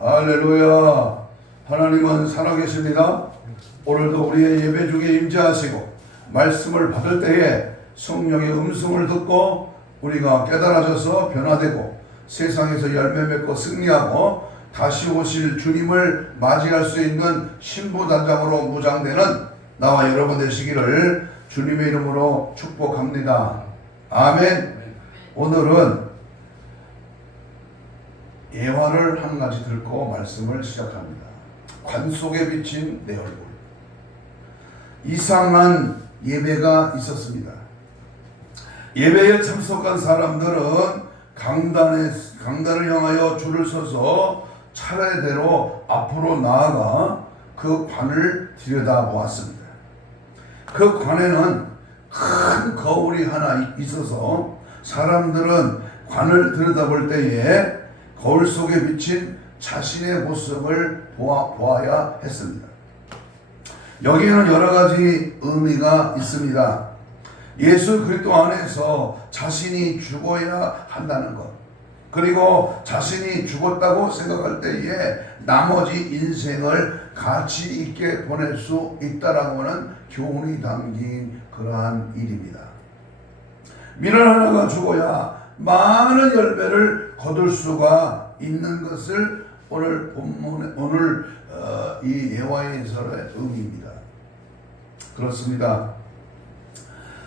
할렐루야. 하나님은 살아계십니다. 오늘도 우리의 예배 중에 임재하시고 말씀을 받을 때에 성령의 음성을 듣고 우리가 깨달아져서 변화되고 세상에서 열매 맺고 승리하고 다시 오실 주님을 맞이할 수 있는 신부단장으로 무장되는 나와 여러분 되시기를 주님의 이름으로 축복합니다. 아멘. 오늘은 예화를 한 가지 듣고 말씀을 시작합니다. 관 속에 비친 내 얼굴. 이상한 예배가 있었습니다. 예배에 참석한 사람들은 강단을 향하여 줄을 서서 차례대로 앞으로 나아가 그 관을 들여다보았습니다. 그 관에는 큰 거울이 하나 있어서 사람들은 관을 들여다볼 때에 거울 속에 비친 자신의 모습을 보아야 했습니다. 여기에는 여러 가지 의미가 있습니다. 예수 그리스도 안에서 자신이 죽어야 한다는 것, 그리고 자신이 죽었다고 생각할 때에 나머지 인생을 가치 있게 보낼 수 있다라고 하는 교훈이 담긴 그러한 일입니다. 밀을 하나가 죽어야 많은 열매를 거둘 수가 있는 것을 오늘 이 예화에서의 의미입니다. 그렇습니다.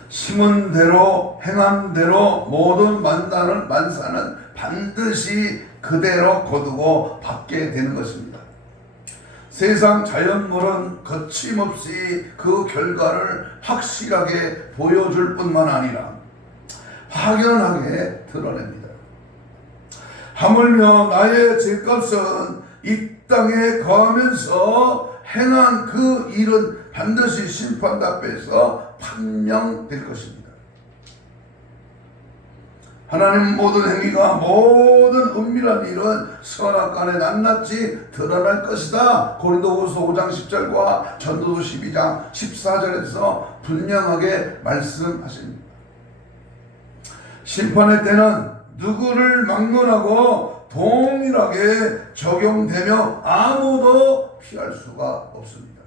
심은 대로 행한 대로 모든 만사는 반드시 그대로 거두고 받게 되는 것입니다. 세상 자연물은 거침없이 그 결과를 확실하게 보여줄 뿐만 아니라 확연하게 드러냅니다. 하물며 나의 죄값은 이 땅에 거하면서 행한 그 일은 반드시 심판 앞에서 판명될 것입니다. 하나님 모든 행위가 모든 은밀한 일은 선악간에 낱낱이 드러날 것이다. 고린도후서 5장 10절과 전도서 12장 14절에서 분명하게 말씀하십니다. 심판의 때는 누구를 막론하고 동일하게 적용되며 아무도 피할 수가 없습니다.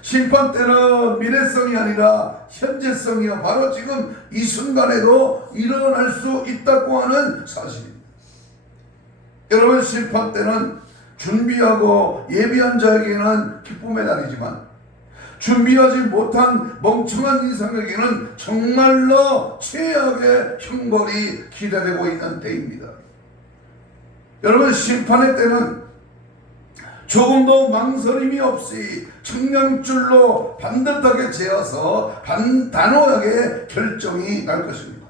심판 때는 미래성이 아니라 현재성이요, 바로 지금 이 순간에도 일어날 수 있다고 하는 사실입니다. 여러분, 심판 때는 준비하고 예비한 자에게는 기쁨의 날이지만 준비하지 못한 멍청한 인생에게는 정말로 최악의 형벌이 기다리고 있는 때입니다. 여러분, 심판의 때는 조금도 망설임이 없이 청량줄로 반듯하게 재어서 단호하게 결정이 날 것입니다.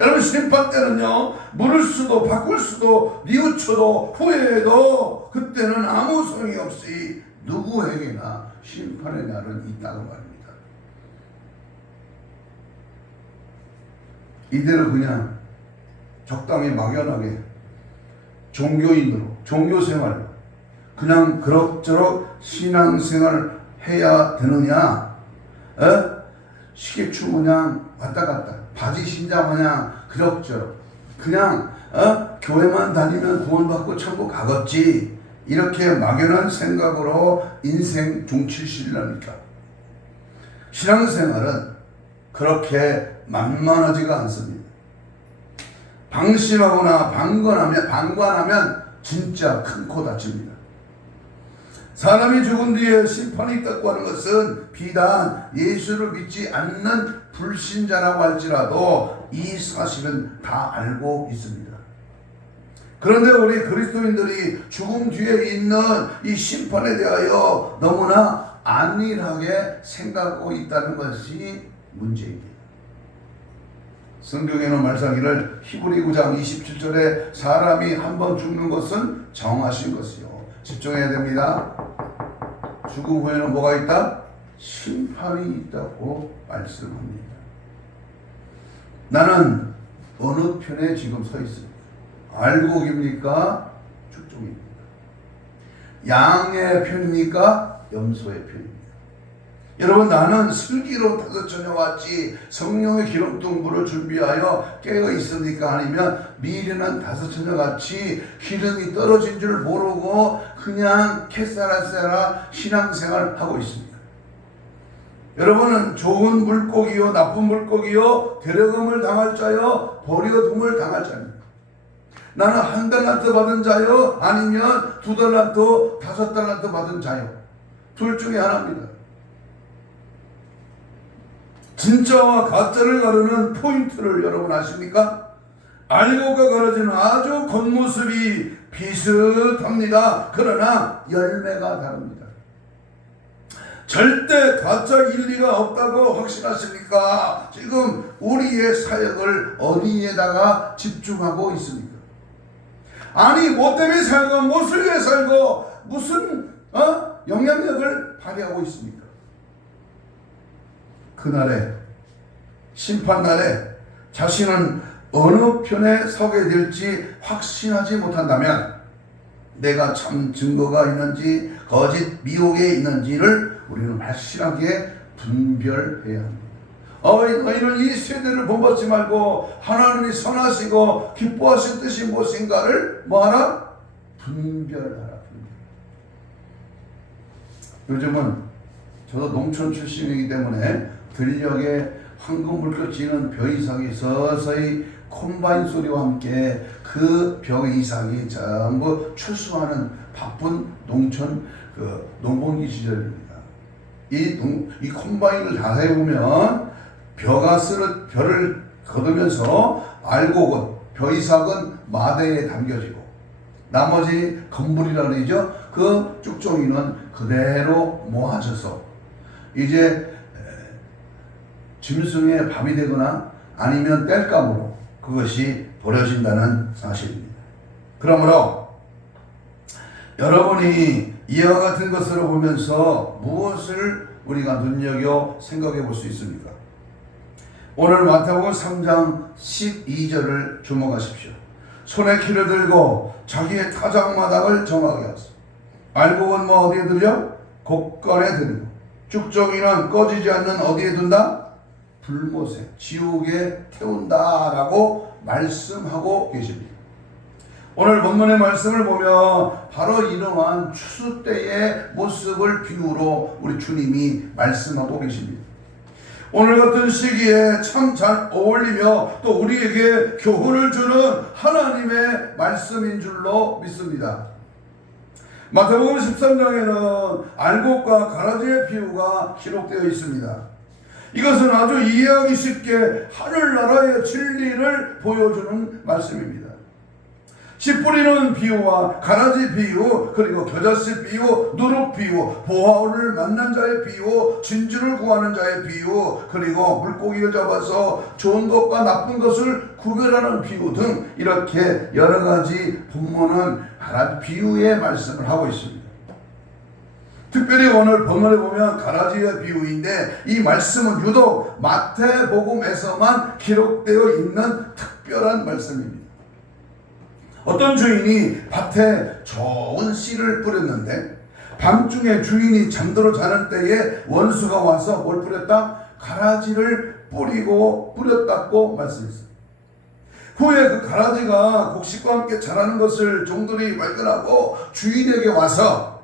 여러분, 심판 때는요, 물을 수도 바꿀 수도 뉘우쳐도 후회해도 그때는 아무 소용이 없이 누구에게나 심판의 날은 있다고 말입니다. 이대로 그냥 적당히 막연하게 종교인으로 종교생활로 그냥 그럭저럭 신앙생활 해야 되느냐? 시계추 그냥 왔다 갔다 바지 신장 그냥 그럭저럭 그냥 교회만 다니면 구원받고 천국 가겠지, 이렇게 막연한 생각으로 인생 종치시려니까. 신앙생활은 그렇게 만만하지가 않습니다. 방심하거나 방관하면 진짜 큰 코 다칩니다. 사람이 죽은 뒤에 심판이 있다고 하는 것은 비단 예수를 믿지 않는 불신자라고 할지라도 이 사실은 다 알고 있습니다. 그런데 우리 그리스도인들이 죽음 뒤에 있는 이 심판에 대하여 너무나 안일하게 생각하고 있다는 것이 문제입니다. 성경에는 말씀하기를 히브리 9장 27절에 사람이 한 번 죽는 것은 정하신 것이요. 집중해야 됩니다. 죽음 후에는 뭐가 있다? 심판이 있다고 말씀합니다. 나는 어느 편에 지금 서 있습니다. 알곡입니까? 죽종입니까? 양의 편입니까? 염소의 편입니까? 여러분, 나는 슬기로운 다섯 처녀와 같이 성령의 기름통부를 준비하여 깨어 있으니까, 아니면 미련한 다섯 처녀와 같이 기름이 떨어진 줄 모르고 그냥 캐사라세라 신앙생활을 하고 있습니까? 여러분은 좋은 물고기요, 나쁜 물고기요, 데려감을 당할 자요, 버려둠을 당할 자입니다. 나는 1달란트 받은 자요, 아니면 2달란트, 5달란트 받은 자요. 둘 중에 하나입니다. 진짜와 가짜를 가르는 포인트를 여러분 아십니까? 알곡과 가라지는 아주 겉모습이 비슷합니다. 그러나 열매가 다릅니다. 절대 가짜 일리가 없다고 확신하십니까? 지금 우리의 사역을 어디에다가 집중하고 있습니까? 아니, 뭐 때문에 살고, 무엇을 위해 살고, 무슨 영향력을 발휘하고 있습니까? 그날에, 심판날에 자신은 어느 편에 서게 될지 확신하지 못한다면, 내가 참 증거가 있는지 거짓 미혹에 있는지를 우리는 확실하게 분별해야 합니다. 너희는 이 세대를 본받지 말고 하나님이 선하시고 기뻐하신 뜻이 무엇인가를 뭐하라? 분별하라. 요즘은 저도 농촌 출신이기 때문에 들녘에 황금 물결 지는 벼 이삭이 서서히 콤바인 소리와 함께 그 벼 이삭이 전부 추수하는 바쁜 농촌 농번기 시절입니다. 이 콤바인을 자세히 보면 벼를 거두면서 알곡은, 벼 이삭은 마대에 담겨지고 나머지 건물이라 그러죠. 그 쭉종이는 그대로 모아져서 이제 짐승의 밥이 되거나 아니면 땔감으로 그것이 버려진다는 사실입니다. 그러므로 여러분이 이와 같은 것으로 보면서 무엇을 우리가 눈여겨 생각해 볼 수 있습니까? 오늘 마태복음 3장 12절을 주목하십시오. 손에 키를 들고 자기의 타작마당을 정하게 하소서. 알곡은 뭐 어디에 들여? 곡간에 들이고, 쭉종이는 꺼지지 않는 어디에 둔다? 불못에, 지옥에 태운다라고 말씀하고 계십니다. 오늘 본문의 말씀을 보면 바로 이러한 추수 때의 모습을 비유로 우리 주님이 말씀하고 계십니다. 오늘 같은 시기에 참 잘 어울리며 또 우리에게 교훈을 주는 하나님의 말씀인 줄로 믿습니다. 마태복음 13장에는 알곡과 가라지의 비유가 기록되어 있습니다. 이것은 아주 이해하기 쉽게 하늘나라의 진리를 보여주는 말씀입니다. 씨 뿌리는 비유와 가라지 비유, 그리고 겨자씨 비유, 누룩 비유, 보화를 만난 자의 비유, 진주를 구하는 자의 비유, 그리고 물고기를 잡아서 좋은 것과 나쁜 것을 구별하는 비유 등 이렇게 여러 가지 본문은 비유의 말씀을 하고 있습니다. 특별히 오늘 본문에 보면 가라지의 비유인데 이 말씀은 유독 마태복음에서만 기록되어 있는 특별한 말씀입니다. 어떤 주인이 밭에 좋은 씨를 뿌렸는데 밤중에 주인이 잠들어 자는 때에 원수가 와서 뭘 뿌렸다? 가라지를 뿌렸다고 말씀했습니다. 후에 그 가라지가 곡식과 함께 자라는 것을 종들이 발견하고 주인에게 와서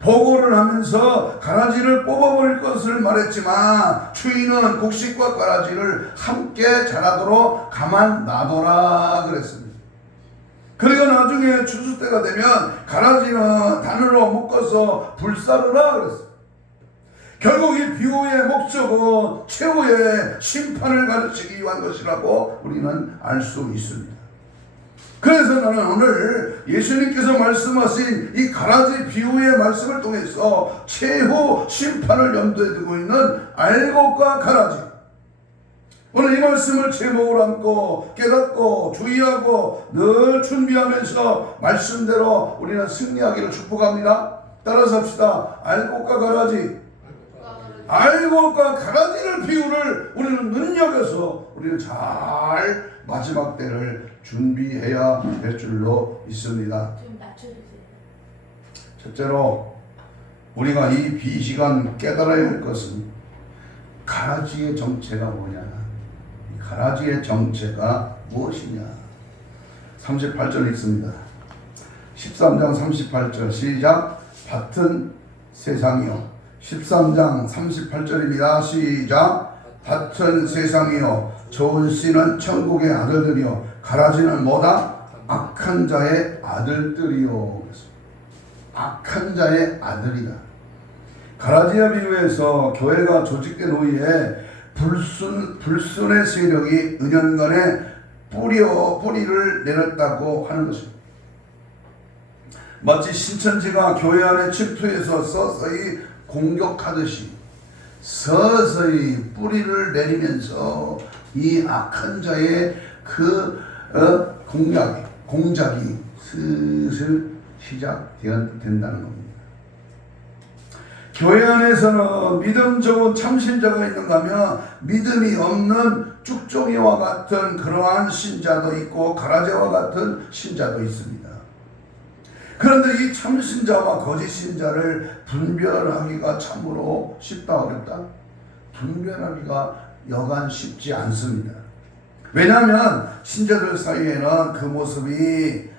보고를 하면서 가라지를 뽑아버릴 것을 말했지만 주인은 곡식과 가라지를 함께 자라도록 가만 놔둬라 그랬습니다. 그리고 나중에 추수 때가 되면 가라지는 단으로 묶어서 불사르라 그랬어요. 결국 이 비유의 목적은 최후의 심판을 가르치기 위한 것이라고 우리는 알 수 있습니다. 그래서 나는 오늘 예수님께서 말씀하신 이 가라지 비유의 말씀을 통해서 최후 심판을 염두에 두고 있는 알곡과 가라지, 오늘 이 말씀을 제목으로 안고 깨닫고 주의하고 늘 준비하면서 말씀대로 우리는 승리하기를 축복합니다. 따라서 합시다. 알곡과 가라지. 알곡과 가라지를 비유를 우리는 눈여겨서 우리는 잘 마지막 때를 준비해야 될 줄로 있습니다. 좀 낮춰주세요. 첫째로 우리가 이 비시간 깨달아야 할 것은 가라지의 정체가 뭐냐, 가라지의 정체가 무엇이냐. 38절 읽습니다. 13장 38절 시작. 밭은 세상이요. 13장 38절입니다. 시작. 밭은 세상이요, 좋은 씨는 천국의 아들들이요, 가라지는 뭐다? 악한 자의 아들들이요. 악한 자의 아들이다. 가라지와 비유해서 교회가 조직된 후에 불순의 세력이 은연간에 뿌리를 내렸다고 하는 것입니다. 마치 신천지가 교회 안에 침투해서 서서히 공격하듯이 서서히 뿌리를 내리면서 이 악한 자의 그 공작이 슬슬 시작된다는 겁니다. 교회 안에서는 믿음 좋은 참신자가 있는가 하면 믿음이 없는 쭉종이와 같은 그러한 신자도 있고 가라지와 같은 신자도 있습니다. 그런데 이 참신자와 거짓 신자를 분별하기가 참으로 쉽다 어렵다? 분별하기가 여간 쉽지 않습니다. 왜냐하면 신자들 사이에는 그 모습이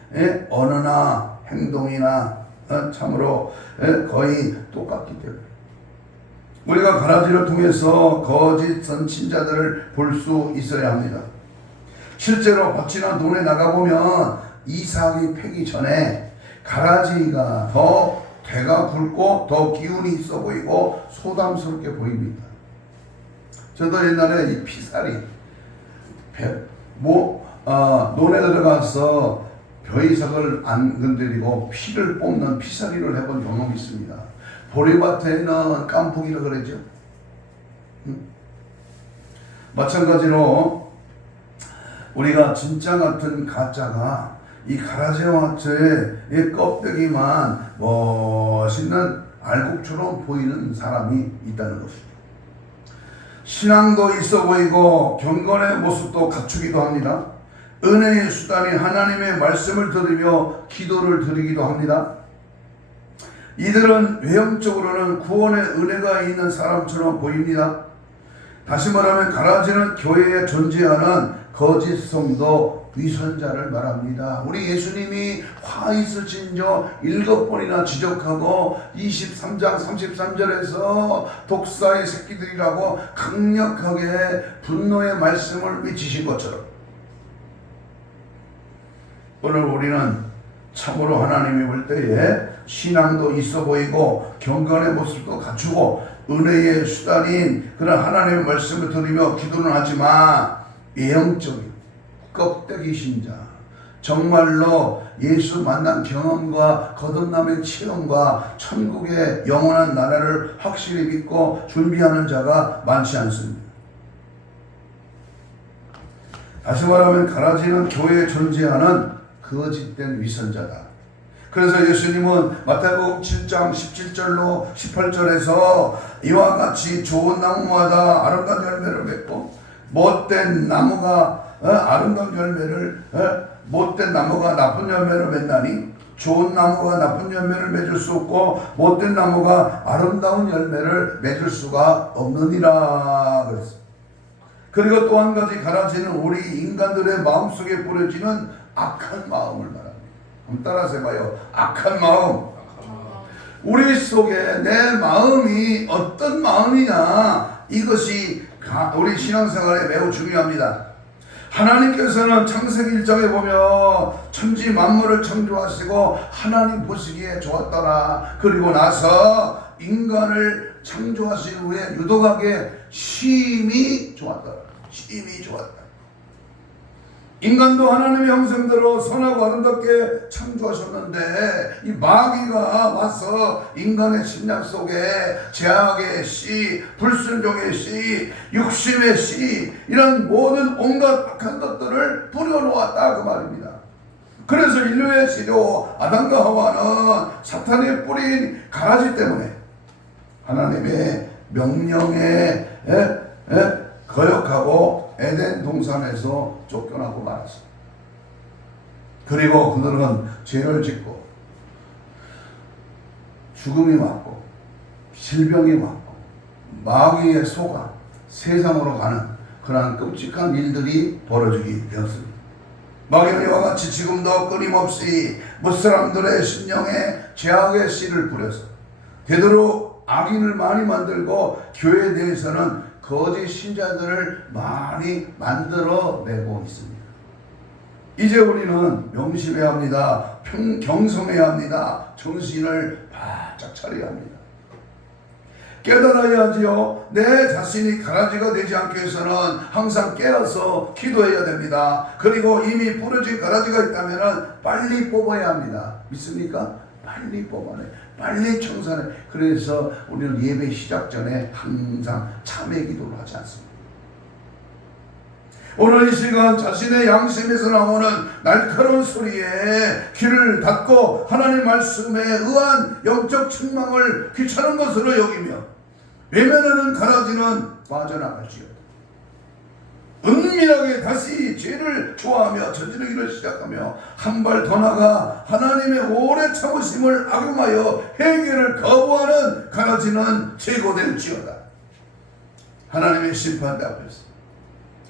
언어나 행동이나 참으로 거의 똑같기 때문에 우리가 가라지를 통해서 거짓 선신자들을 볼 수 있어야 합니다. 실제로 밭이나 논에 나가보면 이삭이 패기 전에 가라지가 더 대가 굵고 더 기운이 있어 보이고 소담스럽게 보입니다. 저도 옛날에 이 피살이 논에 들어가서 벼이삭을 안 건드리고 피를 뽑는 피살이를 해본 경험이 있습니다. 보리밭에는 깐풍이라고 그러죠. 마찬가지로 우리가 진짜 같은 가짜가 이 가라지와의 껍데기만 멋있는 알곡처럼 보이는 사람이 있다는 것이죠. 신앙도 있어 보이고 경건의 모습도 갖추기도 합니다. 은혜의 수단인 하나님의 말씀을 들으며 기도를 드리기도 합니다. 이들은 외형적으로는 구원의 은혜가 있는 사람처럼 보입니다. 다시 말하면 가라지는 교회에 존재하는 거짓 성도 위선자를 말합니다. 우리 예수님이 화 있으신저 7번이나 지적하고 23장 33절에서 독사의 새끼들이라고 강력하게 분노의 말씀을 외치신 것처럼 오늘 우리는 참으로 하나님이 볼 때에 신앙도 있어 보이고 경건의 모습도 갖추고 은혜의 수단인 그런 하나님의 말씀을 들으며 기도는 하지만 외형적인 껍데기 신자, 정말로 예수 만난 경험과 거듭남의 체험과 천국의 영원한 나라를 확실히 믿고 준비하는 자가 많지 않습니다. 다시 말하면 가라지는 교회에 존재하는 거짓된 위선자다. 그래서 예수님은 마태복음 7장 17절로 18절에서 이와 같이 좋은 나무마다 아름다운 열매를 맺고 못된 나무가 아름다운 열매를 못된 나무가 나쁜 열매를 맺나니 좋은 나무가 나쁜 열매를 맺을 수 없고 못된 나무가 아름다운 열매를 맺을 수가 없느니라 그랬습니다. 그리고 또 한 가지 가라지는 우리 인간들의 마음속에 뿌려지는 악한 마음을 말합니다. 한번 따라서 해봐요. 악한 마음. 우리 속에 내 마음이 어떤 마음이냐, 이것이 우리 신앙생활에 매우 중요합니다. 하나님께서는 창세기 1장에 보면 천지 만물을 창조하시고 하나님 보시기에 좋았더라. 그리고 나서 인간을 창조하신 후에 유독하게 심히 좋았더라. 심히 좋았다. 인간도 하나님의 형상대로 선하고 아름답게 창조하셨는데 이 마귀가 와서 인간의 심령 속에 죄악의 씨, 불순종의 씨, 육심의 씨, 이런 모든 온갖 악한 것들을 뿌려놓았다 그 말입니다. 그래서 인류의 시조 아담과 하와는 사탄이 뿌린 가라지 때문에 하나님의 명령에 거역하고 에덴 동산에서 쫓겨나고 말았습니다. 그리고 그들은 죄를 짓고 죽음이 왔고 질병이 왔고 마귀의 소가 세상으로 가는 그러한 끔찍한 일들이 벌어지게 되었습니다. 마귀는 이와 같이 지금도 끊임없이 무사람들의 심령에 죄악의 씨를 뿌려서 되도록 악인을 많이 만들고 교회 내에서는 거짓 신자들을 많이 만들어내고 있습니다. 이제 우리는 명심해야 합니다. 경성해야 합니다. 정신을 바짝 차려야 합니다. 깨달아야 하지요. 내 자신이 가라지가 되지 않기 위해서는 항상 깨어서 기도해야 됩니다. 그리고 이미 부러진 가라지가 있다면 빨리 뽑아야 합니다. 믿습니까? 빨리 뽑아내, 빨리 청산해. 그래서 우리는 예배 시작 전에 항상 참회 기도를 하지 않습니다. 오늘 이 시간 자신의 양심에서 나오는 날카로운 소리에 귀를 닫고 하나님 말씀에 의한 영적 책망을 귀찮은 것으로 여기며 외면하는 가라지는 빠져나갈지어다. 은밀하게 다시 죄를 좋아하며 저지르기를 시작하며 한 발 더 나가 하나님의 오래 참으심을 악용하여 회개를 거부하는 가라지는 제거될지어다. 하나님의 심판대 앞에서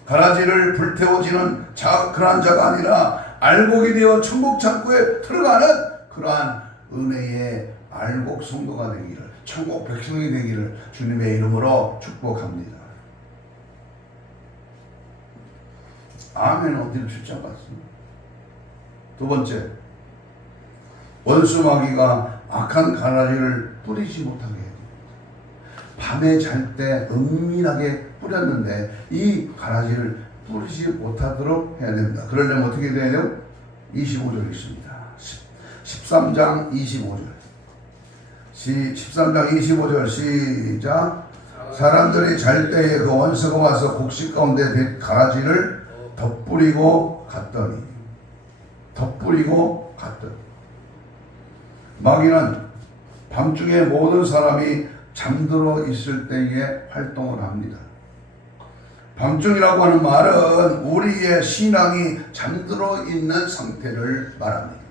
가라지를 불태워지는 그러한 자가 아니라 알곡이 되어 천국 창고에 들어가는 그러한 은혜의 알곡 성도가 되기를, 천국 백성이 되기를 주님의 이름으로 축복합니다. 아멘. 어디를 출장 갔습니다. 두 번째, 원수 마귀가 악한 가라지를 뿌리지 못하게 해야 됩니다. 밤에 잘 때 은밀하게 뿌렸는데 이 가라지를 뿌리지 못하도록 해야 됩니다. 그러려면 어떻게 돼요? 25절 있습니다. 13장 25절. 13장 25절 시작. 사람들이 잘 때에 그 원수가 와서 곡식 가운데 된 가라지를 덧뿌리고 갔더니 마귀는 밤중에 모든 사람이 잠들어 있을 때에 활동을 합니다. 밤중이라고 하는 말은 우리의 신앙이 잠들어 있는 상태를 말합니다.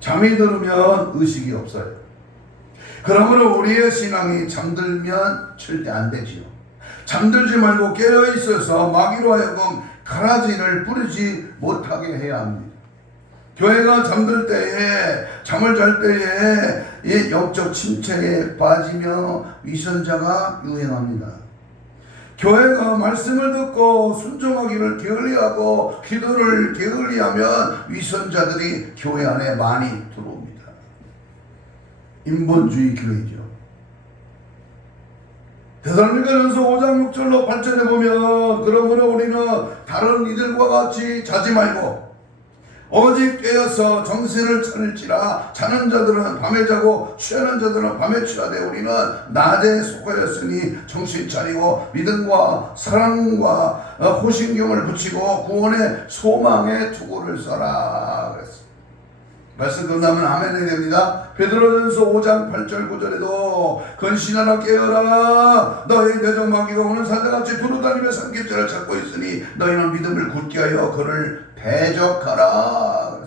잠이 들으면 의식이 없어요. 그러므로 우리의 신앙이 잠들면 절대 안 되지요. 잠들지 말고 깨어 있어서 마귀로 하여금 가라지를 뿌리지 못하게 해야 합니다. 교회가 잠들 때에, 잠을 잘 때에 이 영적 침체에 빠지며 위선자가 유행합니다. 교회가 말씀을 듣고 순종하기를 게을리하고 기도를 게을리하면 위선자들이 교회 안에 많이 들어옵니다. 인본주의 교회죠. 데살로니가전서 5장 6절로 8절에 보면 그러므로 우리는 다른 이들과 같이 자지 말고 오직 깨어서 정신을 차릴지라. 자는 자들은 밤에 자고 취하는 자들은 밤에 취하되 우리는 낮에 속하였으니 정신 차리고 믿음과 사랑과 호신경을 붙이고 구원의 소망의 투구를 써라 그랬습니다. 말씀 끝나면 아멘 해야 됩니다. 베드로전서 5장 8절 9절에도 근신하라 깨어라. 너희 대적 마귀가 오는 산자같이 두루다니며 삼킬자를 찾고 있으니 너희는 믿음을 굳게 하여 그를 대적하라.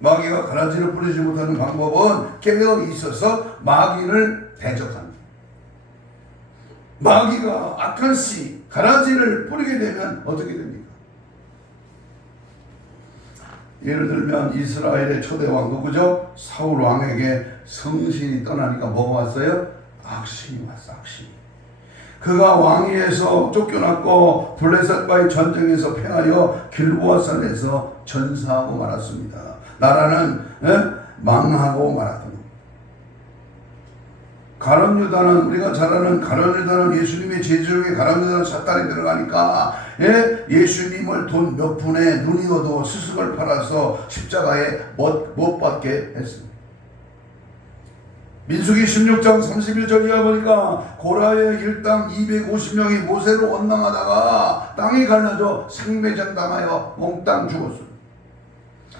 마귀가 가라지를 뿌리지 못하는 방법은 깨어 있어서 마귀를 대적합니다. 마귀가 악한 씨 가라지를 뿌리게 되면 어떻게 됩니까? 예를 들면 이스라엘의 초대 왕 누구죠? 사울 왕에게 성신이 떠나니까 뭐가 왔어요? 악신이 왔어. 악신이. 그가 왕위에서 쫓겨났고 블레셋과의 전쟁에서 패하여 길보아산에서 전사하고 말았습니다. 나라는 망하고 말았던 가룟유다는 우리가 잘 아는 가룟유다는 예수님의 제자중에 가룟유다는 사탄이 들어가니까 예수님을 돈 몇 푼에 눈이 어두워 스승을 팔아서 십자가에 못 박게 했습니다. 민수기 16장 31절 이하 보니까 고라의 일당 250명이 모세로 원망하다가 땅이 갈라져 생매장 당하여 몽땅 죽었습니다.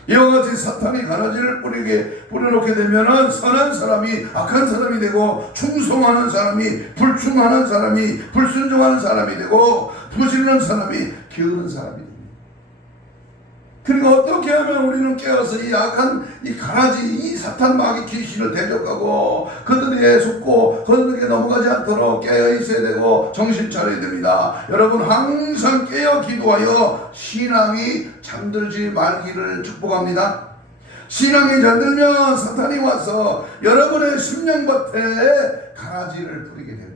이와 같이 사탄이 가라지를 뿌려놓게 되면은 선한 사람이 악한 사람이 되고 충성하는 사람이 불충하는 사람이 불순종하는 사람이 되고 부지런한 사람이 게으른 사람이 됩니다. 그리고 어떻게 하면 우리는 깨어서 이 악한 이 가라지 이 사탄 마귀 귀신을 대적하고 그들에게 속고 그들에게 넘어가지 않도록 깨어 있어야 되고 정신 차려야 됩니다. 여러분 항상 깨어 기도하여 신앙이 잠들지 말기를 축복합니다. 신앙이 잠들면 사탄이 와서 여러분의 심령밭에 가라지를 뿌리게 됩니다.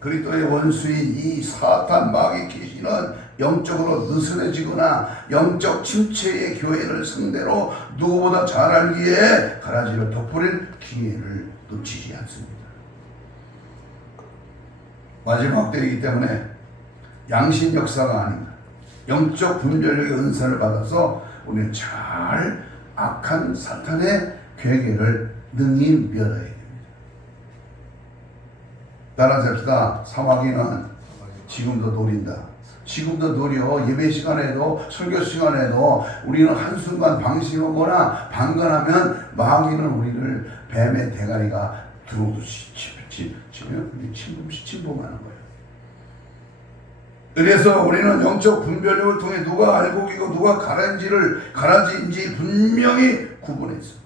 그리스도의 원수인 이 사탄 마귀 귀신은 영적으로 느슨해지거나 영적 침체의 교회를 상대로 누구보다 잘 알기에 가라지를 덧뿌릴 기회를 놓치지 않습니다. 마지막 때이기 때문에 양신 역사가 아닌가, 영적 분별력의 은사를 받아서 우리는 잘 악한 사탄의 괴계를 능히 멸해야 됩니다. 따라서 합시다. 사마귀는 지금도 노린다. 지금도 노려. 예배 시간에도 설교 시간에도 우리는 한순간 방심하거나 방관하면 마귀는 우리를 뱀의 대가리가 들어오듯이 침범하는 거예요. 그래서 우리는 영적 분별력을 통해 누가 알곡이고 누가 가라지인지 분명히 구분했어.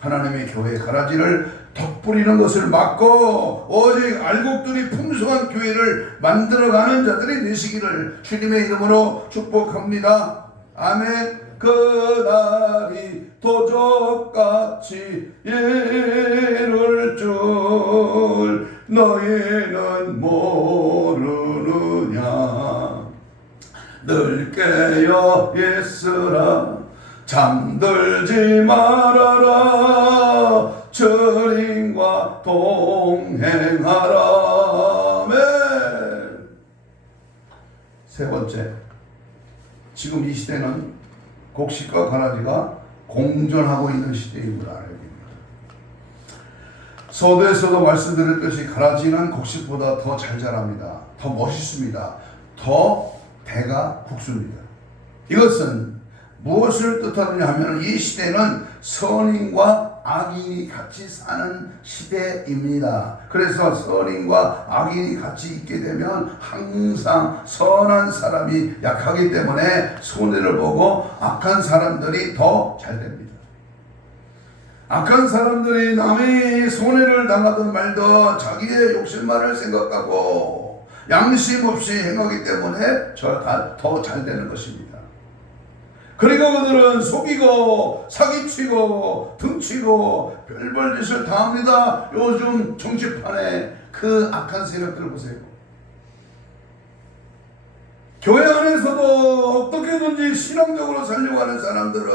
하나님의 교회의 가라지를 덧뿌리는 것을 막고 오직 알곡들이 풍성한 교회를 만들어가는 자들이 되시기를 주님의 이름으로 축복합니다. 아멘. 그날이 도적같이 이룰 줄 너희는 모르느냐. 늘 깨어 있으라 잠들지 말아라 주님과 동행하라. 아멘. 세 번째, 지금 이 시대는 곡식과 가라지가 공존하고 있는 시대임을 알아야 됩니다. 서두에서도 말씀드렸듯이 가라지는 곡식보다 더 잘 자랍니다. 더 멋있습니다. 더 대가 국수입니다. 이것은 무엇을 뜻하느냐 하면 이 시대는 선인과 악인이 같이 사는 시대입니다. 그래서 선인과 악인이 같이 있게 되면 항상 선한 사람이 약하기 때문에 손해를 보고 악한 사람들이 더 잘 됩니다. 악한 사람들이 남이 손해를 당하든 말든 자기의 욕심만을 생각하고 양심 없이 행하기 때문에 더 잘 되는 것입니다. 그리고 그들은 속이고 사기치고 등치고 별별 짓을 다 합니다. 요즘 정치판에 그 악한 세력들 보세요. 교회 안에서도 어떻게든지 신앙적으로 살려고 하는 사람들은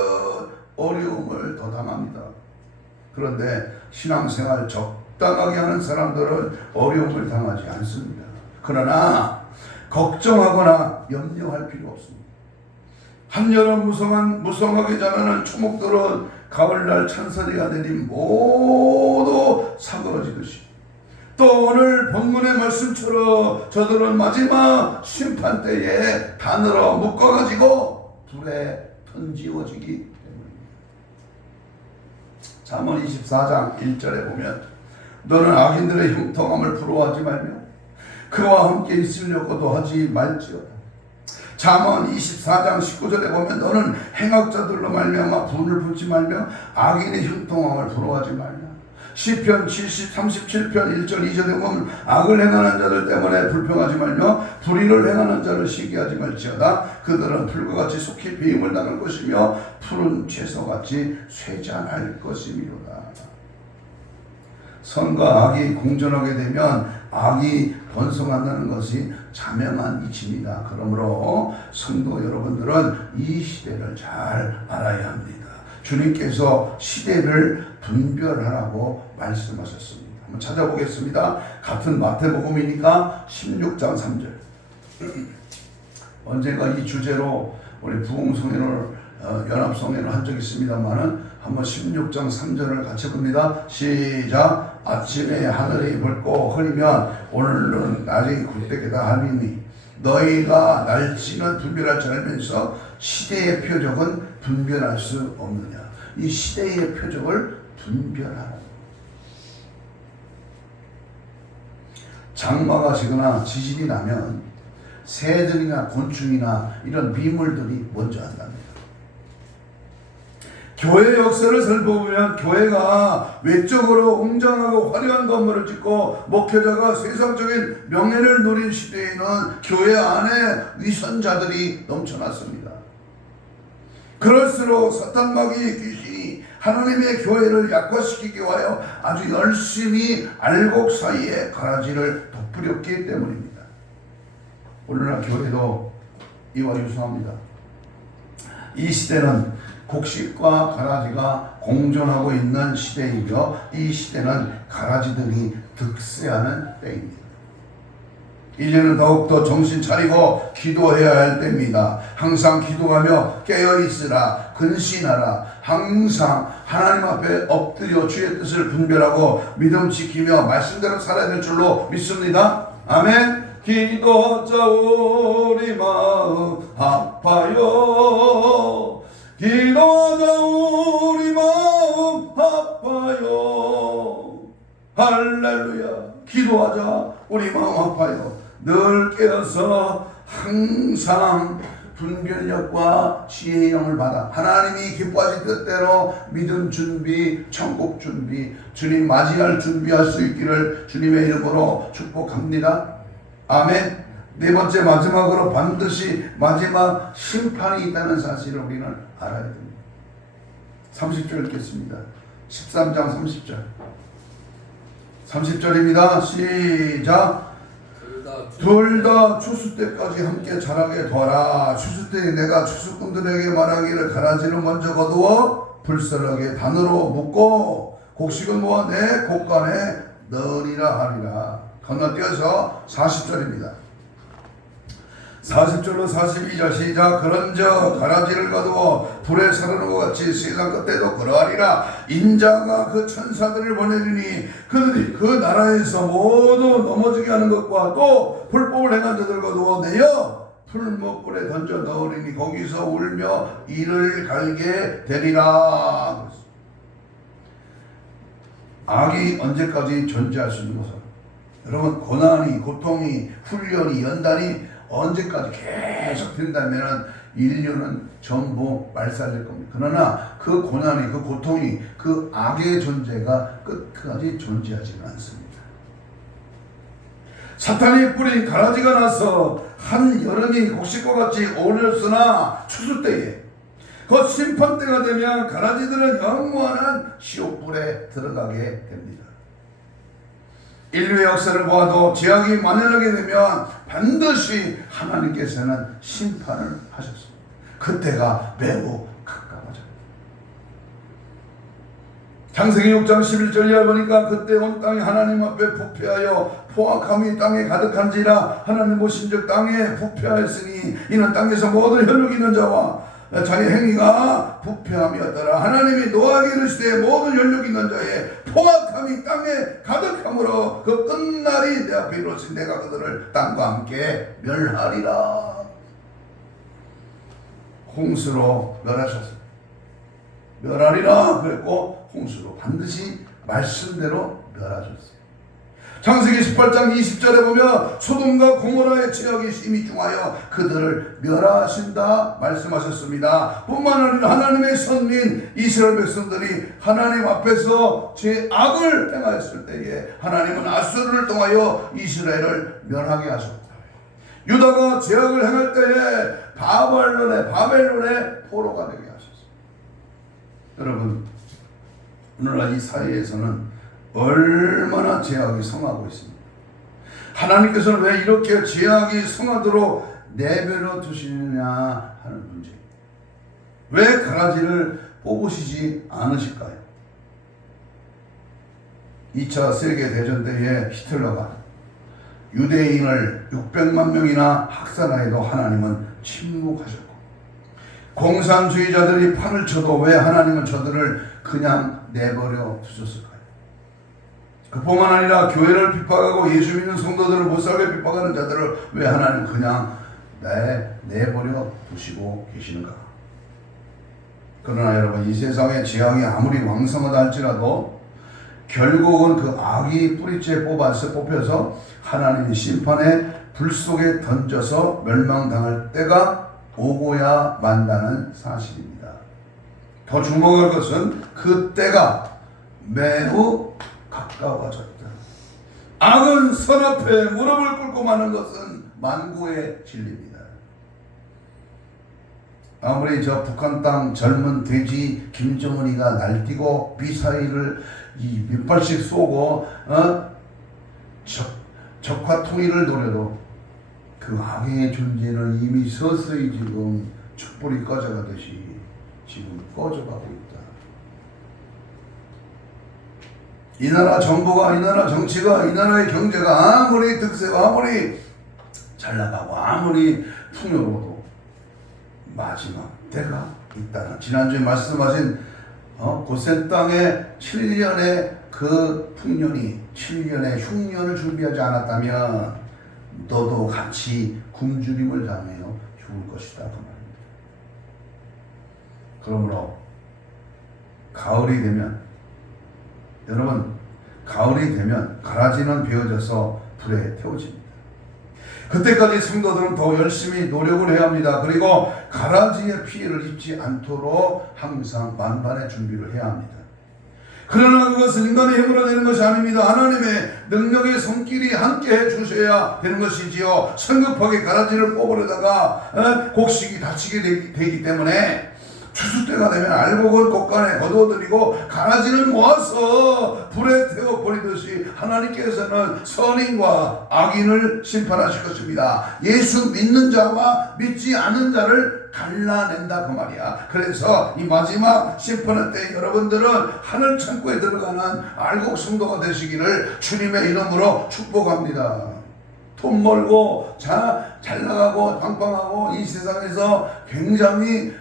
어려움을 더 당합니다. 그런데 신앙생활 적당하게 하는 사람들은 어려움을 당하지 않습니다. 그러나 걱정하거나 염려할 필요 없습니다. 한여름 무성하게 자라는 초목들은 가을날 찬설이가 내린 모두 사그러지듯이 또 오늘 본문의 말씀처럼 저들은 마지막 심판 때에 단으로 묶어가지고 불에 던지워지기 때문입니다. 잠언 24장 1절에 보면 너는 악인들의 형통함을 부러워하지 말며 그와 함께 있으려고도 하지 말지어다. 잠언 24장 19절에 보면 너는 행악자들로 말미암아 분을 품지 말며 악인의 형통함을 부러워하지 말라. 시편 37편 1절 2절에 보면 악을 행하는 자들 때문에 불평하지 말며 불의를 행하는 자를 시기하지 말지어다. 그들은 풀과 같이 속히 배임을 당할 것이며 푸른 채소같이 쇠잔할 것이미로다. 선과 악이 공존하게 되면 악이 번성한다는 것이 자명한 이치입니다. 그러므로 성도 여러분들은 이 시대를 잘 알아야 합니다. 주님께서 시대를 분별하라고 말씀하셨습니다. 한번 찾아보겠습니다. 같은 마태복음이니까 16장 3절. 언젠가 이 주제로 우리 부흥성회를 연합성회를 한 적이 있습니다만은 한번 16장 3절을 같이 봅니다. 시작. 아침에 하늘이 붉고 흐리면 오늘은 날이 굴때게다 하리니 너희가 날씨는 분별할 줄 알면서 시대의 표적은 분별할 수 없느냐. 이 시대의 표적을 분별하라. 장마가 지거나 지진이 나면 새들이나 곤충이나 이런 미물들이 먼저 한답니다. 교회 역사를 살펴보면 교회가 외적으로 웅장하고 화려한 건물을 짓고 목회자가 세상적인 명예를 누린 시대에는 교회 안에 위선자들이 넘쳐났습니다. 그럴수록 사탄마귀 귀신이 하나님의 교회를 약화시키기 위하여 아주 열심히 알곡 사이에 가라지를 덮으렸기 때문입니다. 오늘날 교회도 이와 유사합니다. 이 시대는 곡식과 가라지가 공존하고 있는 시대이며 이 시대는 가라지들이 득세하는 때입니다. 이제는 더욱더 정신 차리고 기도해야 할 때입니다. 항상 기도하며 깨어있으라, 근신하라. 항상 하나님 앞에 엎드려 주의 뜻을 분별하고 믿음 지키며 말씀대로 살아야 될 줄로 믿습니다. 아멘. 기도하자 우리 마음 아파요. 기도하자 우리 마음 아파요. 할렐루야. 기도하자 우리 마음 아파요. 늘 깨어서 항상 분별력과 지혜의 영을 받아 하나님이 기뻐하신 뜻대로 믿음 준비, 천국 준비, 주님 맞이할 준비할 수 있기를 주님의 이름으로 축복합니다. 아멘. 네 번째, 마지막으로 반드시 마지막 심판이 있다는 사실을 우리는 알아야 됩니다. 30절 읽겠습니다. 13장 30절. 30절입니다. 시작. 둘 다 추수 때까지 함께 자라게 둬라. 추수 때에 내가 추수꾼들에게 말하기를 가라지를 먼저 거두어 불살하게 단으로 묶고 곡식은 모아 내 곡간에 넣으리라 하리라. 건너뛰어서 40절입니다. 40절로 42절 시작. 그런즉 가라지를 거두어 불에 사르는 것 같이 세상 끝에도 그러하리라. 인자가 그 천사들을 보내리니 그들이 그 나라에서 모두 넘어지게 하는 것과 또 불법을 행한 자들을 거두어 내어 풀목불에 던져 넣으리니 거기서 울며 이를 갈게 되리라. 악이 언제까지 존재할 수 있는 것은, 여러분, 고난이, 고통이, 훈련이, 연단이 언제까지 계속 된다면 인류는 전부 말살될 겁니다. 그러나 그 고난이, 그 고통이, 그 악의 존재가 끝까지 존재하지는 않습니다. 사탄이 뿌린 가라지가 나서 한 여름이 곡식과 같이 어울렸으나 추수 때에 그 심판 때가 되면 가라지들은 영원한 시옥불에 들어가게 됩니다. 인류의 역사를 보아도 죄악이 만연하게 되면 반드시 하나님께서는 심판을 하셨습니다. 그때가 매우 가까워져요. 창세기 6장 11절 이하 보니까 그때 온 땅이 하나님 앞에 부패하여 포악함이 땅에 가득한지라. 하나님 보신즉 땅에 부패하였으니 이는 땅에서 모든 혈육 있는 자와 자의 행위가 부패함이었더라. 하나님이 노아에게 이르시되 모든 혈육 있는 자의 포악함이 땅에 가득함으로 그 끝날이 내 앞에 이르렀으니 내가 그들을 땅과 함께 멸하리라. 홍수로 멸하셨어요. 멸하리라 그랬고 홍수로 반드시 말씀대로 멸하셨어요. 창세기 18장 20절에 보면 소돔과 고모라의 죄악이 심히 중하여 그들을 멸하신다 말씀하셨습니다. 뿐만 아니라 하나님의 선민 이스라엘 백성들이 하나님 앞에서 죄악을 행하였을 때에 하나님은 아수르를 통하여 이스라엘을 멸하게 하셨다. 유다가 죄악을 행할 때에 바벨론의 포로가 되게 하셨습니다. 여러분, 오늘날 이 사회에서는 얼마나 죄악이 성하고 있습니다. 하나님께서는 왜 이렇게 죄악이 성하도록 내버려 두시느냐 하는 문제. 왜 가라지를 뽑으시지 않으실까요? 2차 세계대전 때에 히틀러가 유대인을 600만 명이나 학살하여도 하나님은 침묵하셨고, 공산주의자들이 판을 쳐도 왜 하나님은 저들을 그냥 내버려 두셨을까요? 그뿐만 아니라 교회를 핍박하고 예수 믿는 성도들을 못살게 핍박하는 자들을 왜 하나님 그냥 내버려 두시고 계시는가? 그러나 여러분, 이 세상의 재앙이 아무리 왕성하다 할지라도 결국은 그 악이 뿌리째 뽑혀서 하나님의 심판의 불 속에 던져서 멸망당할 때가 오고야 만다는 사실입니다. 더 주목할 것은 그 때가 매우 가까워졌다. 악은 선 앞에 무릎을 꿇고 마는 것은 만고의 진리입니다. 아무리 저 북한 땅 젊은 돼지 김정은이가 날뛰고 미사일을 몇 발씩 쏘고 적화 통일을 노려도 그 악의 존재는 이미 서서히 지금 촛불이 꺼져가듯이 지금 꺼져가고 있다. 이 나라 정부가, 이 나라 정치가, 이 나라의 경제가 아무리 득세고 아무리 잘 나가고 아무리 풍요로워도 마지막 때가 있다는, 지난주에 말씀하신 고센 땅에 7년의 그 풍년이 7년의 흉년을 준비하지 않았다면 너도 같이 굶주림을 당하여 죽을 것이다 그 말입니다. 그러므로 가을이 되면, 여러분, 가을이 되면 가라지는 베어져서 불에 태워집니다. 그때까지 성도들은 더 열심히 노력을 해야 합니다. 그리고 가라지의 피해를 입지 않도록 항상 만반의 준비를 해야 합니다. 그러나 그것은 인간의 힘으로 되는 것이 아닙니다. 하나님의 능력의 손길이 함께 해주셔야 되는 것이지요. 성급하게 가라지를 뽑으려다가 곡식이 다치게 되기 때문에 추수 때가 되면 알곡은 곳간에 거두어들이고 가라지는 모아서 불에 태워버리듯이 하나님께서는 선인과 악인을 심판하실 것입니다. 예수 믿는 자와 믿지 않는 자를 갈라낸다 그 말이야. 그래서 이 마지막 심판의 때 여러분들은 하늘 창고에 들어가는 알곡 성도가 되시기를 주님의 이름으로 축복합니다. 돈 벌고 잘 나가고 빵빵하고 이 세상에서 굉장히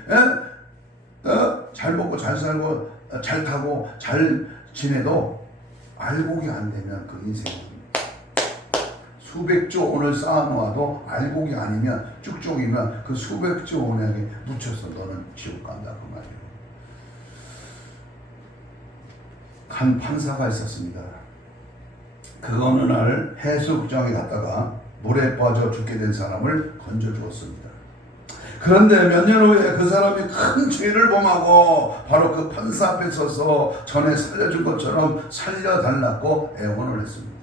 잘 먹고 잘 살고 잘 타고 잘 지내도 알곡이 안 되면 그 인생은 수백조 원을 쌓아놓아도 알곡이 아니면 쭉쭉이면 그 수백조 원에게 묻혀서 너는 지옥 간다 그 말이에요. 한 판사가 있었습니다. 그 어느 날 해수욕장에 갔다가 물에 빠져 죽게 된 사람을 건져 주었습니다. 그런데 몇 년 후에 그 사람이 큰 죄를 범하고 바로 그 판사 앞에 서서 전에 살려준 것처럼 살려달라고 애원을 했습니다.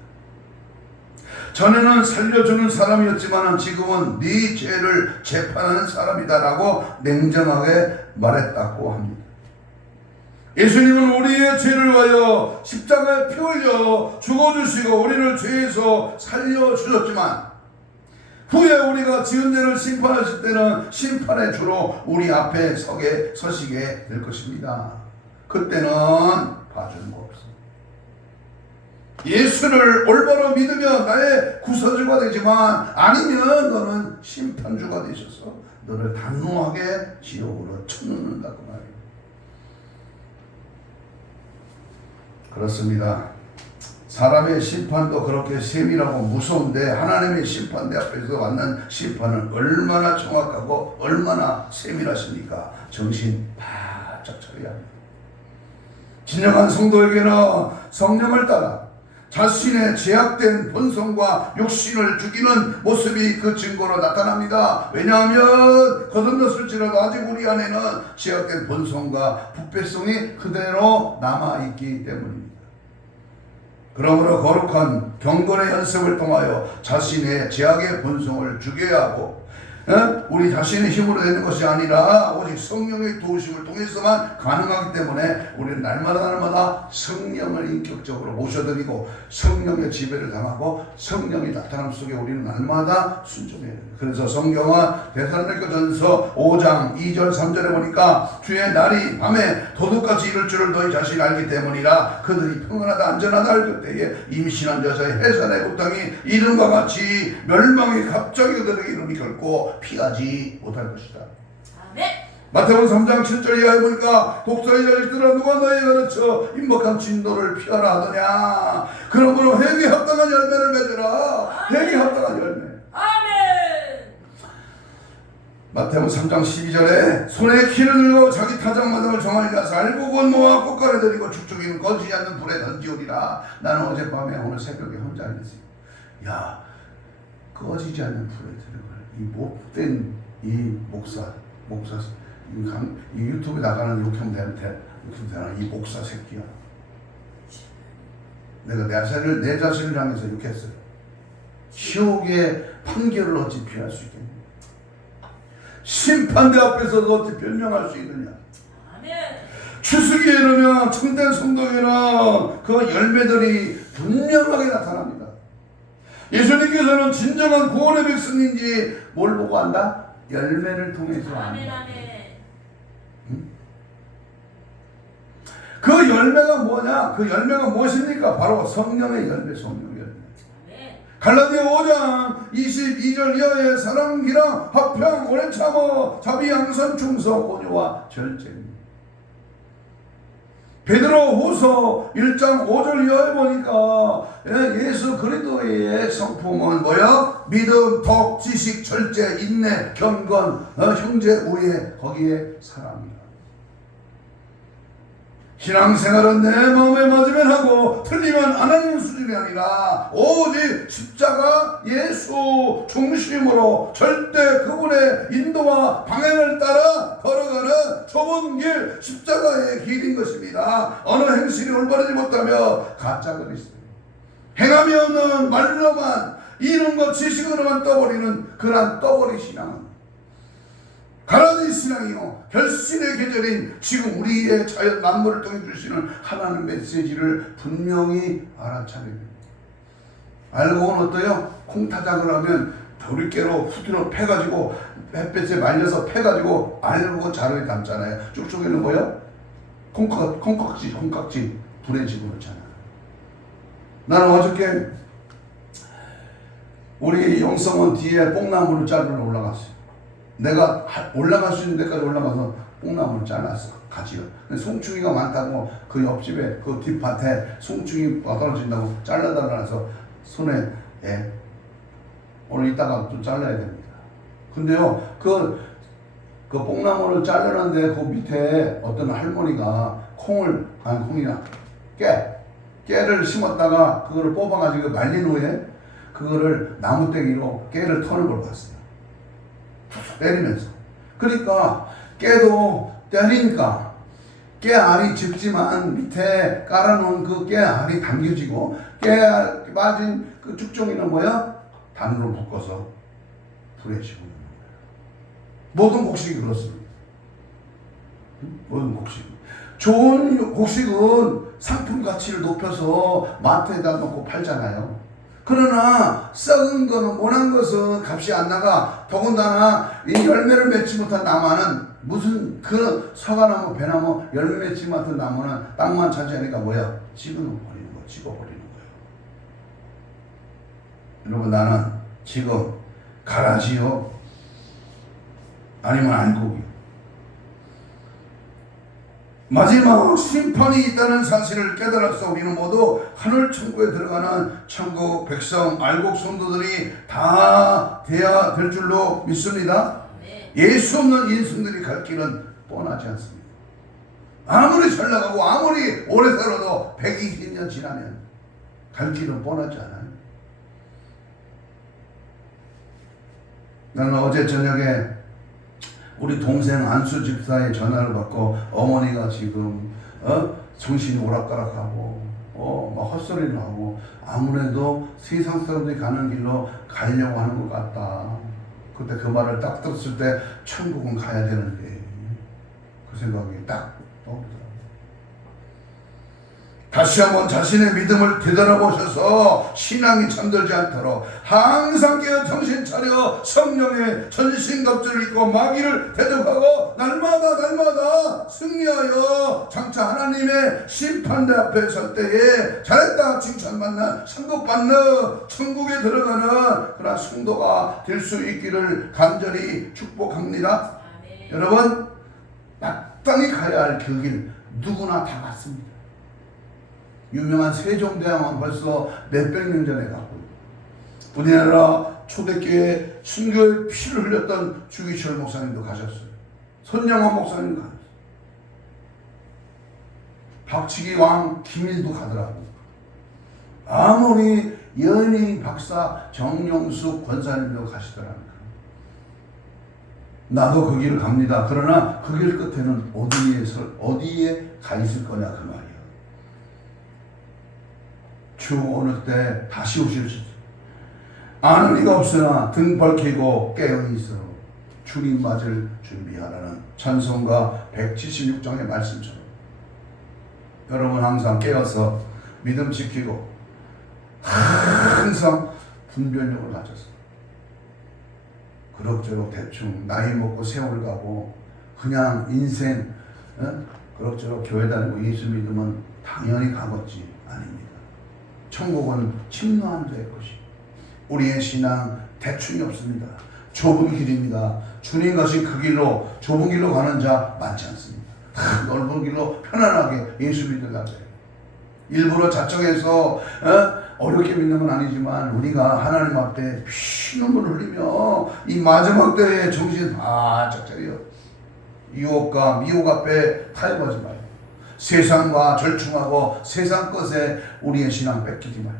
전에는 살려주는 사람이었지만 지금은 네 죄를 재판하는 사람이다라고 냉정하게 말했다고 합니다. 예수님은 우리의 죄를 위하여 십자가에 피 흘려 죽어주시고 우리를 죄에서 살려주셨지만 후에 우리가 지은 죄를 심판하실 때는 심판의 주로 우리 앞에 서시게 될 것입니다. 그때는 봐주는 거 없어. 예수를 올바로 믿으면 나의 구서주가 되지만 아니면 너는 심판주가 되셔서 너를 단호하게 지옥으로 쳐넣는다 그 말이에요. 그렇습니다. 사람의 심판도 그렇게 세밀하고 무서운데 하나님의 심판대 앞에서 받는 심판은 얼마나 정확하고 얼마나 세밀하십니까? 정신 바짝 차려야 합니다. 진정한 성도에게는 성령을 따라 자신의 제약된 본성과 육신을 죽이는 모습이 그 증거로 나타납니다. 왜냐하면 거듭났을지라도 아직 우리 안에는 제약된 본성과 부패성이 그대로 남아있기 때문입니다. 그러므로 거룩한 경건의 연습을 통하여 자신의 제약의 본성을 죽여야 하고 우리 자신의 힘으로 되는 것이 아니라 오직 성령의 도우심을 통해서만 가능하기 때문에 우리는 날마다 성령을 인격적으로 모셔드리고 성령의 지배를 당하고 성령의 나타남 속에 우리는 날마다 순종해야 됩니다. 그래서 성경은 데살로니가전서 5장 2절 3절에 보니까 주의 날이 밤에 도둑같이 이룰 줄을 너희 자신이 알기 때문이라. 그들이 평안하다 안전하다 할 그때에 임신한 여자의 해산의 고통이 이름과 같이 멸망이 갑자기 그들에게 이르니 결코 피하지 못할 것이다. 아멘. 마태복음 3장 7절 이하에 보니까 독사의 자식들아 누가 너희에 가르쳐 임박한 진노를 피하라 하더냐. 그러므로 회개에 합당한 열매를 맺으라. 회개에 합당한 열매. 아멘. 마태복음 3장 12절에 손에 키를 들고 자기 타작마당을 정하리라. 알고 곧 모아 꽃가루 들이고 축축이는 꺼지지 않는 불에 던지오리라. 나는 어젯밤에 오늘 새벽에 혼자 있었어요. 야, 꺼지지 않는 불에 들어갈 이 못된 이 목사 이 유튜브에 나가는 욕형 되는 이 목사 새끼야. 내가 내 자신을 향해서 욕했어요. 지옥의 판결을 어찌 피할 수 있겠냐? 심판대 앞에서도 어찌 변명할 수 있느냐? 추수기에 이르면 참된 성도에는 그 열매들이 분명하게 나타납니다. 예수님께서는 진정한 구원의 백성인지 뭘 보고 안다? 열매를 통해서 안다. 그 열매가 뭐냐? 그 열매가 무엇입니까? 바로 성령의 열매, 성령의 열매. 갈라디아 5장 22절 이하의 사랑, 기랑, 화평, 오래 참어, 자비, 양선, 충성, 온유와 절제입니다. 베드로 후서 1장 5절 이하에 보니까 예수 그리스도의 성품은 뭐야? 믿음, 덕, 지식, 절제, 인내, 경건, 형제, 우애, 거기에 사랑이다. 신앙생활은 내 마음에 맞으면 하고 틀리면 안 하는 수준이 아니라 오직 십자가 예수 중심으로 절대 그분의 인도와 방향을 따라 걸어가는 좁은 길, 십자가의 길인 것입니다. 어느 행실이 올바르지 못하며 가짜 그리스도, 행함이 없는 말로만 이론과 지식으로만 떠버리는 그러한 떠버리 신앙은 가라지 신앙이요, 결신의 계절인 지금 우리의 자연 만물을 통해 주시는 하나님 메시지를 분명히 알아차려야 됩니다. 알고는 어때요? 콩타작을 하면 도리깨로 후드로 패가지고 햇볕에 말려서 패가지고 알고 자루에 담잖아요. 쭉쭉이는 뭐요? 콩깍지 불에 집어넣잖아요. 나는 어저께 우리 영성원 뒤에 뽕나무를 자르러 올라갔어요. 내가 올라갈 수 있는 데까지 올라가서 뽕나무를 잘랐어. 같이요. 송충이가 많다고 그 옆집에 그 뒷밭에 송충이 떨어진다고 잘라달라 해서 손에 오늘 이따가 좀 잘라야 됩니다. 근데요 그 뽕나무를 자르는데 그 밑에 어떤 할머니가 깨를 심었다가 그거를 뽑아가지고 말린 후에 그거를 나무떼기로 깨를 터는 걸 봤어요. 때리면서. 그러니까 깨도 때리니까 깨알이 적지만 밑에 깔아놓은 그 깨알이 당겨지고 깨알 빠진 그 쭉종이는 뭐야? 단으로 묶어서 불에 지우는 거예요. 모든 곡식이 그렇습니다. 모든 곡식. 좋은 곡식은 상품 가치를 높여서 마트에다 놓고 팔잖아요. 그러나 썩은 거는 모난 것은 값이 안 나가. 더군다나 이 열매를 맺지 못한 나무는 무슨 그 서가나무, 배나무 열매 맺지 못한 나무는 땅만 차지하니까 뭐야? 찍어버리는 거예요. 여러분, 나는 지금 가라지요? 아니면 알곡이요? 마지막 심판이 있다는 사실을 깨달아서 우리는 모두 하늘 천국에 들어가는 천국 백성, 알곡 성도들이 다 돼야 될 줄로 믿습니다. 예수 없는 인생들이 갈 길은 뻔하지 않습니다. 아무리 잘 나가고 아무리 오래 살아도 120년 지나면 갈 길은 뻔하지 않아요. 나는 어제 저녁에 우리 동생 안수 집사의 전화를 받고 어머니가 지금 정신이 오락가락하고 막 헛소리를 하고 아무래도 세상 사람들이 가는 길로 가려고 하는 것 같다. 그때 그 말을 딱 들었을 때 천국은 가야 되는데 그 생각이 딱 떠오르더라고요. 다시 한번 자신의 믿음을 되돌아보셔서 신앙이 잠들지 않도록 항상 깨어 정신 차려 성령의 전신갑주를 입고 마귀를 대적하고 날마다 승리하여 장차 하나님의 심판대 앞에 설 때에 잘했다 칭찬받는 상급받는 천국에 들어가는 그런 성도가 될 수 있기를 간절히 축복합니다. 여러분, 마땅히 가야 할 그 길 누구나 다 갔습니다. 유명한 세종대왕은 벌써 몇백 년 전에 갔고, 우리나라 초대교회 순교의 피를 흘렸던 주기철 목사님도 가셨어요. 손영원 목사님도 가셨어요. 박치기 왕 김일도 가더라고. 아무리 연예인 박사 정영숙 권사님도 가시더랍니다. 나도 그 길을 갑니다. 그러나 그 길 끝에는 어디에 가 있을 거냐 그 말이야. 주 오늘 때 다시 오실 수 있어요. 아는 이가 없으나 등 밝히고 깨어있어 주님 맞을 준비하라는 찬송가 176장의 말씀처럼 여러분 항상 깨어서 믿음 지키고 항상 분별력을 가져서 그럭저럭 대충 나이 먹고 세월 가고 그냥 인생 그럭저럭 교회 다니고 예수 믿으면 당연히 가겠지. 아닙니다. 천국은 침노한 자의 것이. 우리의 신앙 대충이 없습니다. 좁은 길입니다. 주님 가신 그 길로 좁은 길로 가는 자 많지 않습니다. 넓은 길로 편안하게 예수 믿으려고 해요. 일부러 자청해서 어렵게 믿는 건 아니지만 우리가 하나님 앞에 피눈물 흘리며 이 마지막 때에 정신 바짝 차려 유혹과 미혹 앞에 타협하지 마요. 세상과 절충하고 세상 것에 우리의 신앙 뺏기지 마요.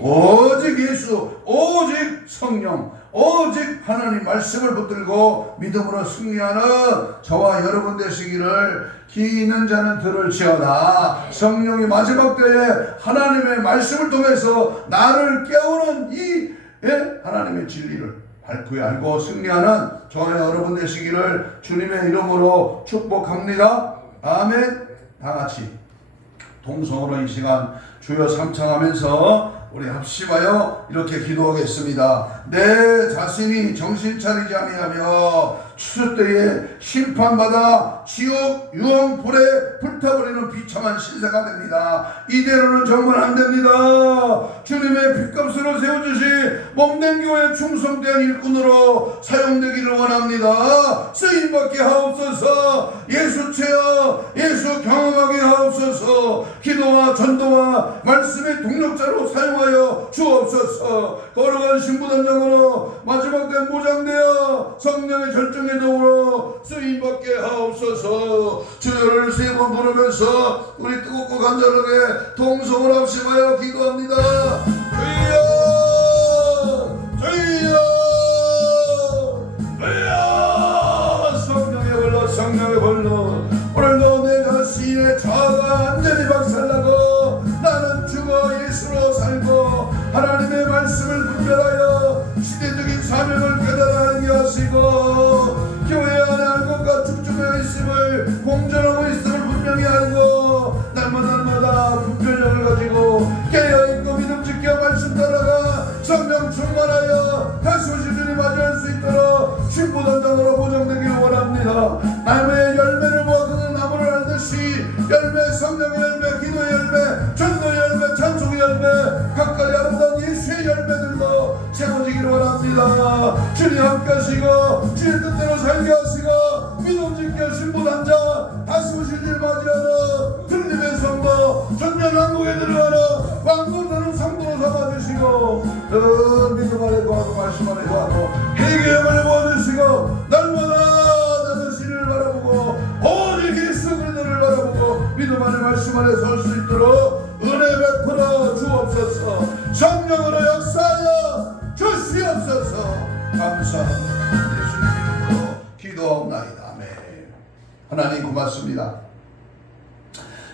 오직 예수, 오직 성령, 오직 하나님 말씀을 붙들고 믿음으로 승리하는 저와 여러분 되시기를 귀 있는 자는 들을지어다. 성령이 마지막 때에 하나님의 말씀을 통해서 나를 깨우는 이 하나님의 진리를 발표해 알고 승리하는 저와 여러분 되시기를 주님의 이름으로 축복합니다. 아멘. 다 같이 동성으로 이 시간 주여 삼창하면서 우리 합심하여 이렇게 기도하겠습니다. 내 자신이 정신 차리지 아니하며 추수 때에 심판받아 지옥 유황불에 불타버리는 비참한 신세가 됩니다. 이대로는 정말 안 됩니다. 주님의 핏값으로 세워주신 몸된 교회 충성된 일꾼으로 사용되기를 원합니다. 쓰임받게 하옵소서. 예수 체어 예수 경험하게 하옵소서. 기도와 전도와 말씀의 동력자로 사용하여 주옵소서. 거룩한 신부단장으로 마지막 때 무장되어 성령의 절정의 도구로 쓰임받게 하옵소서. 주여를 세 번 부르면서 우리 뜨겁고 간절하게 동성을 합심하여 기도합니다. 주여 주여 주여. 성령의 불러 성령의 불러. 오늘도 내 자신의 자아가 완전히 박살나고 나는 죽어 예수로 살고 하나님의 말씀을 분별하여 시대적인 사명을 깨달아하게 하시고 교회 안에 알곡과 축적되어 있음을 공존하고 있음을 분명히 알고 날마다 분별력을 가지고 깨어있고 믿음 지켜 말씀 따라가 성령 충만하여 다시 오실 주님 맞이할 수 있도록 신부단장으로 보정되기를 원합니다. 나무의 열매를 모아 그는 나무를 알듯이 열매, 성령의 열매, 기도의 열매, 전도의 열매, 찬송의 열매, 각각의 아름다운 예수의 열매들로 채워지기를 원합니다. 주님 함께 하시고 주의 뜻대로 살게 하시고 믿음 지켜 신부단장 다시 오실 일 맞이하는 들림의 성도 전면 왕국에 들어가는 왕국하는 성도로 삼아주시고 믿음 안에 거하고 말씀 안에 거하고 회개함을 모아주시고 날마다 나 자신을 바라보고 오직 예수 그리스도를 바라보고 믿음 안에 말씀 안에 설 수 있도록 은혜 베풀어 주옵소서. 성령으로 역사하여 주시옵소서. 감사합니다. 예수님 이름으로 기도하옵나이다. 아멘. 하나님 고맙습니다.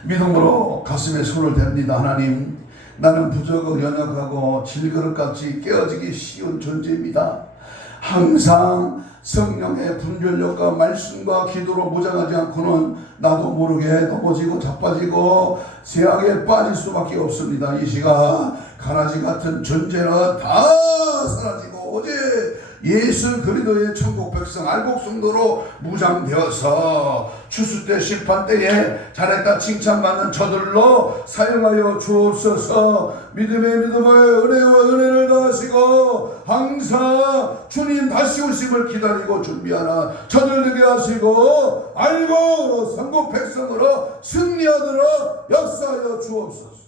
믿음으로 가슴에 손을 댑니다. 하나님, 나는 부족하고 연약하고 질그릇같이 깨어지기 쉬운 존재입니다. 항상 성령의 분별력과 말씀과 기도로 무장하지 않고는 나도 모르게 넘어지고 자빠지고 죄악에 빠질 수밖에 없습니다. 이 시간 가라지 같은 존재는 다 사라지고 오직 예수 그리스도의 천국 백성 알곡성도로 무장되어서 추수 때 심판 때에 잘했다 칭찬받는 저들로 사용하여 주옵소서. 믿음의 믿음을 은혜와 은혜를 더하시고 항상 주님 다시 오심을 기다리고 준비하는 저들 되게 하시고 알곡으로 천국 백성으로 승리하도록 역사하여 주옵소서.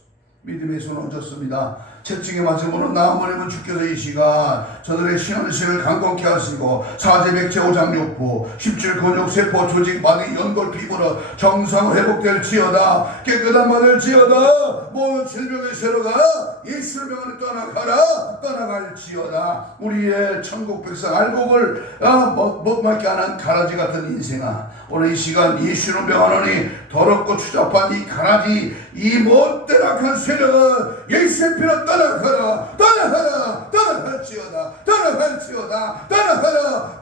믿음의 손 얹었습니다. 채찍의 맞음으로 나아버리면 주께서 이 시간 저들의 신앙심을 강건케 하시고 사제 백제 오장육부 17 근육 세포 조직 만이 연골 피부로 정상 회복될지어다. 깨끗한 받을지어다. 모든 질병의 세로가 예수의 명으로 떠나갈지어다. 우리의 천국 백성 알곡을 못 맞게 하는 가라지 같은 인생아, 오늘 이 시간 예수의 명하노니 더럽고 추잡한 이 가라지 이 못된 악한 세력은 예수의 피로 떠나가라. 떠나갈지어다. 떠나가라.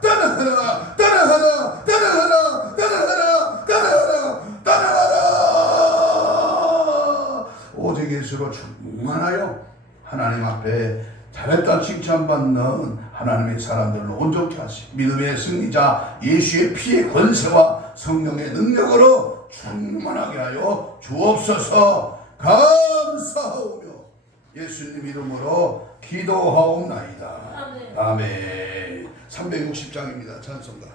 오직 예수로 충만하여 하나님 앞에 잘했다 칭찬받는 하나님의 사람들로 온전케 하시고 믿음의 승리자 예수의 피의 권세와 성령의 능력으로 충만하게 하여 주옵소서. 감사하오며 예수님 이름으로 기도하옵나이다. 아멘. 360장입니다. 찬송가.